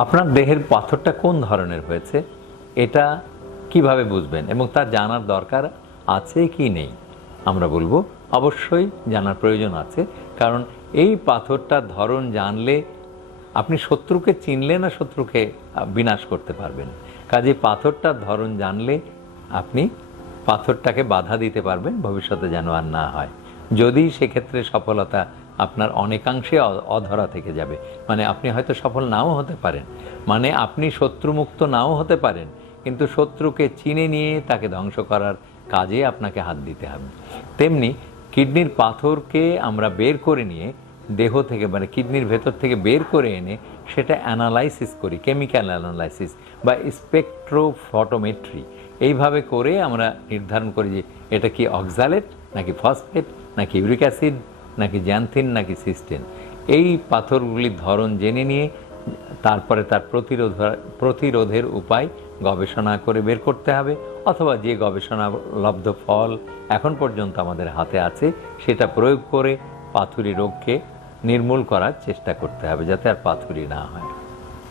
আপনার দেহের পাথরটা কোন ধরনের হয়েছে এটা কিভাবে বুঝবেন এবং তা জানার দরকার আছে কি নেই? আমরা বলবো অবশ্যই জানার প্রয়োজন আছে, কারণ এই পাথরটার ধরন জানলে আপনি শত্রুকে চিনলে না শত্রুকে বিনাশ করতে পারবেন। কাজে পাথরটার ধরন জানলে আপনি পাথরটাকে বাধা দিতে পারবেন ভবিষ্যতে যেন আর না হয়। যদি সেক্ষেত্রে সফলতা আপনার অনেকাংশে অধরা থেকে যাবে, মানে আপনি হয়তো সফল নাও হতে পারেন, মানে আপনি শত্রুমুক্ত নাও হতে পারেন, কিন্তু শত্রুকে চিনে নিয়ে তাকে ধ্বংস করার কাজে আপনাকে হাত দিতে হবে। তেমনি কিডনির পাথরকে আমরা বের করে নিয়ে দেহ থেকে, মানে কিডনির ভেতর থেকে বের করে এনে সেটা অ্যানালাইসিস করি, কেমিক্যাল অ্যানালাইসিস বা স্পেকট্রোফটোমেট্রি। এইভাবে করে আমরা নির্ধারণ করি যে এটা কি অক্সালেট নাকি ফসফেট নাকি ইউরিক অ্যাসিড নাকি জ্যান্থিন নাকি সিস্টেন। এই পাথরগুলির ধরন জেনে নিয়ে তারপরে তার প্রতিরোধের উপায় গবেষণা করে বের করতে হবে, অথবা যে গবেষণালব্ধ ফল এখন পর্যন্ত আমাদের হাতে আছে সেটা প্রয়োগ করে পাথুরি রোগকে নির্মূল করার চেষ্টা করতে হবে, যাতে আর পাথুরি না হয়।